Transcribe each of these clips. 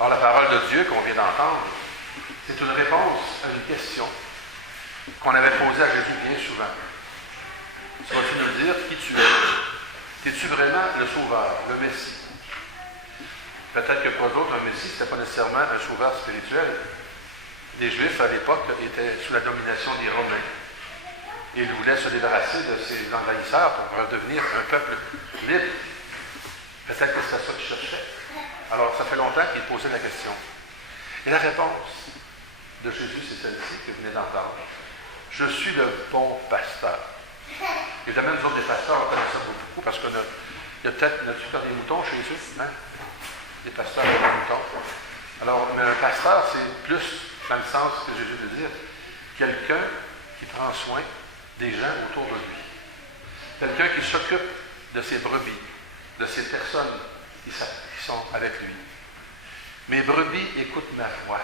Alors, la parole de Dieu qu'on vient d'entendre, c'est une réponse à une question qu'on avait posée à Jésus bien souvent. Tu vas-tu nous dire qui tu es? Es-tu vraiment le Sauveur, le Messie? Peut-être que pour eux autres, un Messie, ce n'était pas nécessairement un sauveur spirituel. Les Juifs, à l'époque, étaient sous la domination des Romains. Et ils voulaient se débarrasser de ces envahisseurs pour redevenir un peuple libre. Peut-être que c'était ça qu'ils cherchaient. Alors, ça fait longtemps qu'ils posaient la question. Et la réponse de Jésus, c'est celle-ci que vous venez d'entendre. Je suis le bon pasteur. Évidemment, nous autres, des pasteurs, on connaît ça beaucoup parce qu'il y a peut-être des moutons chez eux, hein? Des pasteurs et des moutons. Alors, mais un pasteur, c'est plus dans le sens que Jésus veut dire, quelqu'un qui prend soin des gens autour de lui. Quelqu'un qui s'occupe de ses brebis, de ces personnes qui sont avec lui. Mes brebis écoutent ma voix.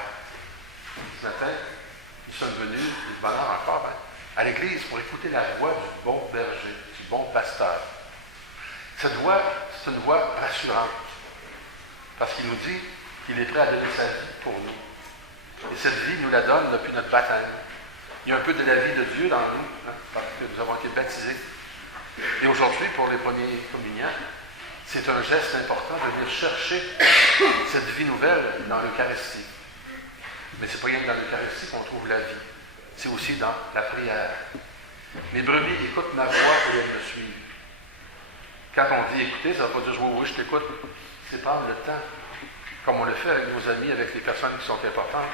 Ce matin, nous sommes venus, de bonheur encore, à l'église pour écouter la voix du bon berger, du bon pasteur. Cette voix, c'est une voix rassurante. Parce qu'il nous dit qu'il est prêt à donner sa vie pour nous. Et cette vie, il nous la donne depuis notre baptême. Il y a un peu de la vie de Dieu dans nous, hein, parce que nous avons été baptisés. Et aujourd'hui, pour les premiers communiants, c'est un geste important de venir chercher cette vie nouvelle dans l'Eucharistie. Mais ce n'est pas rien que dans l'Eucharistie qu'on trouve la vie. C'est aussi dans la prière. Mes brebis écoutent ma voix et elles me suivent. Quand on dit écouter, ça ne veut pas dire oui, je t'écoute. C'est prendre le temps, comme on le fait avec nos amis, avec les personnes qui sont importantes,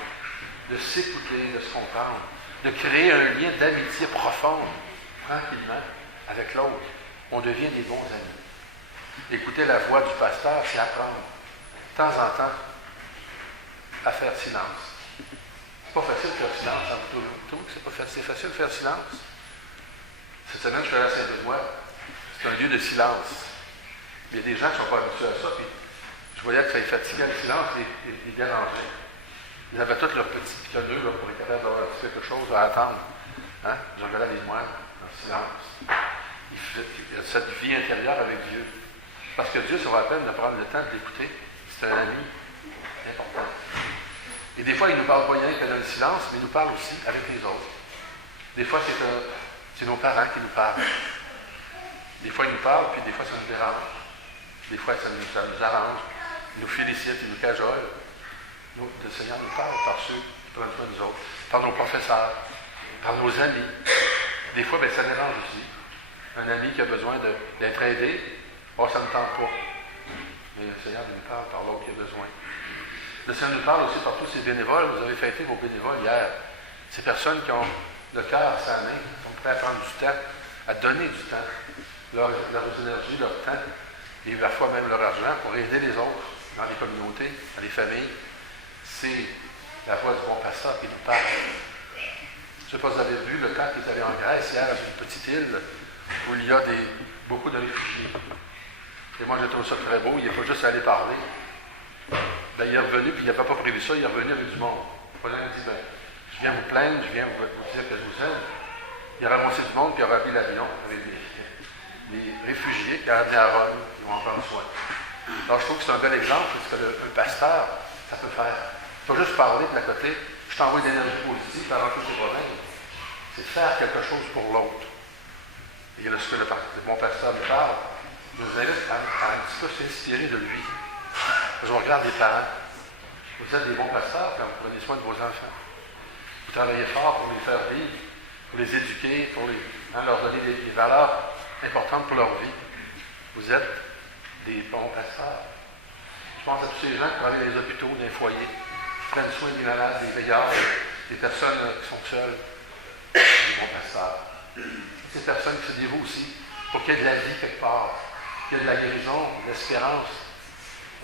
de s'écouter, de se comprendre, de créer un lien d'amitié profonde, tranquillement, avec l'autre. On devient des bons amis. Écouter la voix du pasteur, c'est apprendre, de temps en temps, à faire silence. C'est pas facile de faire silence, ça vous trouve que c'est facile de faire silence. Cette semaine, je suis allé à Saint-Benoît. C'est un lieu de silence. Il y a des gens qui ne sont pas habitués à ça, puis je voyais que ça les fatiguait le silence, les dérangeait. Ils avaient tous leurs petits pitonneux là, pour être capables d'avoir quelque chose à attendre. Hein? Je regardais les moines en silence. Il y a cette vie intérieure avec Dieu. Parce que Dieu, ça vaut la peine de prendre le temps de l'écouter. C'est un ami important. Et des fois, il ne nous parle pas rien que dans le silence, mais il nous parle aussi avec les autres. Des fois, c'est nos parents qui nous parlent. Des fois, ils nous parlent, puis des fois, ça nous dérange. Des fois, ça nous arrange. Ils nous félicitent, ils nous cajolent. Le Seigneur nous parle par ceux qui prennent soin de nous autres, par nos professeurs, par nos amis. Des fois, ça dérange aussi. Un ami qui a besoin d'être aidé, ça ne tente pas. Mais le Seigneur nous parle par l'autre qui a besoin. Le Seigneur nous parle aussi par tous ces bénévoles. Vous avez fêté vos bénévoles hier. Ces personnes qui ont le cœur à sa main, qui sont prêtes à prendre du temps, à donner du temps, leur énergie, leur temps, et parfois même leur argent pour aider les autres dans les communautés, dans les familles. C'est la voix du bon pasteur qui nous parle. Je ne sais pas si vous avez vu le camp qui est allé en Grèce hier, dans une petite île où il y a beaucoup de réfugiés. Et moi, je trouve ça très beau. Il n'est pas juste allé parler. Ben, il est revenu, puis il n'avait pas prévu ça, il est revenu avec du monde. Le président dit, je viens vous plaindre, je viens vous dire que je vous aime. Il a ramassé du monde, puis il a rempli l'avion avec les réfugiés qui a amené à Rome, qui vont en prendre soin. Alors, je trouve que c'est un bel exemple, parce que un pasteur, ça peut faire. Il ne faut juste parler de la côté, je t'envoie de l'énergie positive par tous tes problèmes. C'est faire quelque chose pour l'autre. Et lorsque le bon pasteur me parle, je nous invite à un petit peu s'inspirer de lui. Je regarde les parents. Vous êtes des bons pasteurs quand vous prenez soin de vos enfants. Vous travaillez fort pour les faire vivre, pour les éduquer, pour leur donner des valeurs importantes pour leur vie. Vous êtes des bons pasteurs. Je pense à tous ces gens qui travaillent dans les hôpitaux, dans les foyers, qui prennent soin des malades, des veilleurs, des personnes qui sont seules. Des bons pasteurs. Ces personnes qui se dévouent aussi pour qu'il y ait de la vie quelque part, qu'il y ait de la guérison, de l'espérance.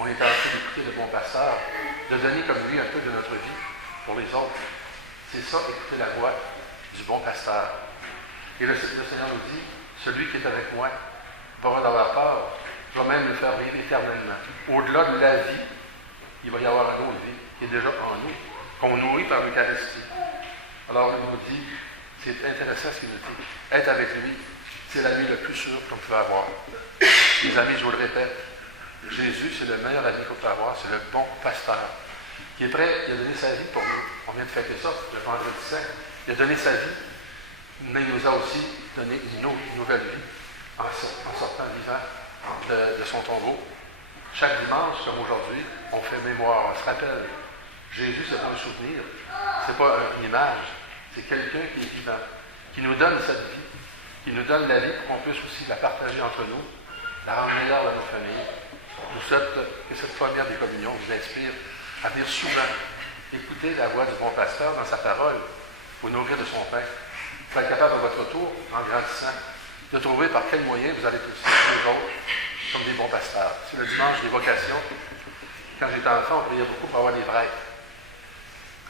On est en train d'écouter le bon pasteur, de donner comme lui un peu de notre vie pour les autres. C'est ça, écouter la voix du bon pasteur. Et le Seigneur nous dit, celui qui est avec moi, pas va d'avoir peur, je vais même le faire vivre éternellement. Au-delà de la vie, il va y avoir une autre vie qui est déjà en nous, qu'on nourrit par l'Eucharistie. Alors il nous dit, c'est intéressant ce qu'il nous dit, être avec lui, c'est l'ami le plus sûr qu'on peut avoir. Les amis, je vous le répète, Jésus, c'est le meilleur ami qu'on peut avoir, c'est le bon pasteur. qui est prêt, il a donné sa vie pour nous. On vient de fêter ça, le vendredi saint. Il a donné sa vie, mais il nous a aussi donné une nouvelle vie en sortant vivant de son tombeau. Chaque dimanche, comme aujourd'hui, on fait mémoire, on se rappelle. Jésus, ce n'est pas un souvenir, ce n'est pas une image, c'est quelqu'un qui est vivant, qui nous donne cette vie, qui nous donne la vie pour qu'on puisse aussi la partager entre nous, la rendre meilleure dans notre famille. Je vous souhaite que cette première des communions vous inspire à venir souvent écouter la voix du bon pasteur dans sa parole, vous nourrir de son pain, pour être capable à votre tour, en grandissant, de trouver par quel moyen vous allez tous les autres comme des bons pasteurs. C'est le dimanche des vocations. Quand j'étais enfant, on priait beaucoup pour avoir des prêtres.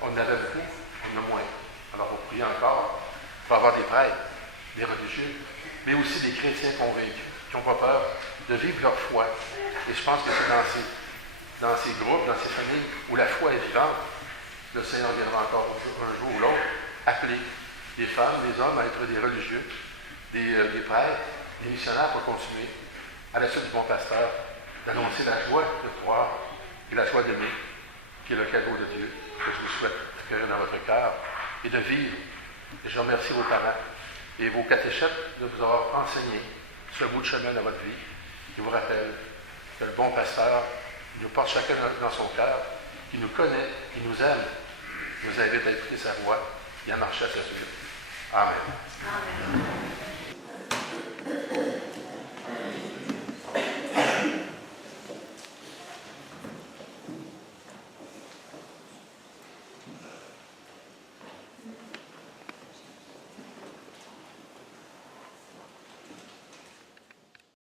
On en avait beaucoup, on en a moins. Alors on priait encore pour avoir des prêtres, des religieux, mais aussi des chrétiens convaincus, qui n'ont pas peur de vivre leur foi. Et je pense que c'est dans ces groupes, dans ces familles où la foi est vivante, le Seigneur viendra encore un jour ou l'autre appeler des femmes, des hommes à être des religieux, des prêtres, des missionnaires pour continuer, à la suite du bon pasteur, d'annoncer la joie de croire et la joie d'aimer, qui est le cadeau de Dieu, que je vous souhaite de faire dans votre cœur, et de vivre. Et je remercie vos parents et vos catéchètes de vous avoir enseigné ce bout de chemin dans votre vie, qui vous rappelle que le bon pasteur nous porte chacun dans son cœur, qui nous connaît, qui nous aime, nous invite à écouter sa voix et à marcher à sa suite. Amen. Amen.